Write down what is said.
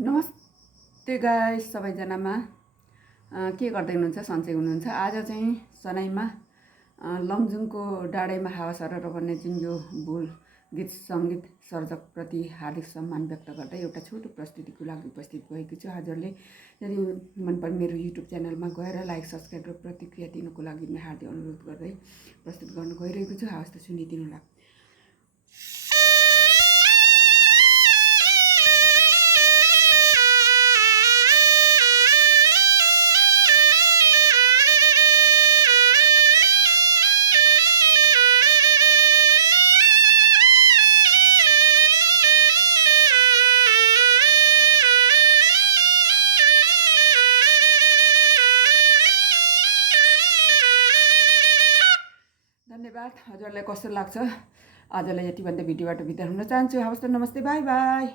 नमस्ते गाइस सबैजनामा के गर्दै हुनुहुन्छ सन्चै हुनुहुन्छ। आज चाहिँ सनाईमा लमजुङको डाँडैमा हावा सरर भन्ने जुन यो बोल गीत सङ्गीत सर्जकप्रति हार्दिक सम्मान व्यक्त गर्दै एउटा छोटो प्रस्तुतिको लागि उपस्थित भएको छु। हजुरले यदि मन पर्ने मेरो युट्युब च्यानलमा गएर लाइक सब्सक्राइब र प्रतिक्रिया दिनुको लागि म हार्दिक अनुरोध गर्दै प्रस्तुत गर्न गइरहेको छु। हवस् त सुनिदिनु होला। धन्यवाद। हजुरलाई कस्तो लाग्छ? आजलाई यति भन्दै भिडियोबाट बिदा हुन चाहन्छु। हवस् त, नमस्ते, बाई बाई।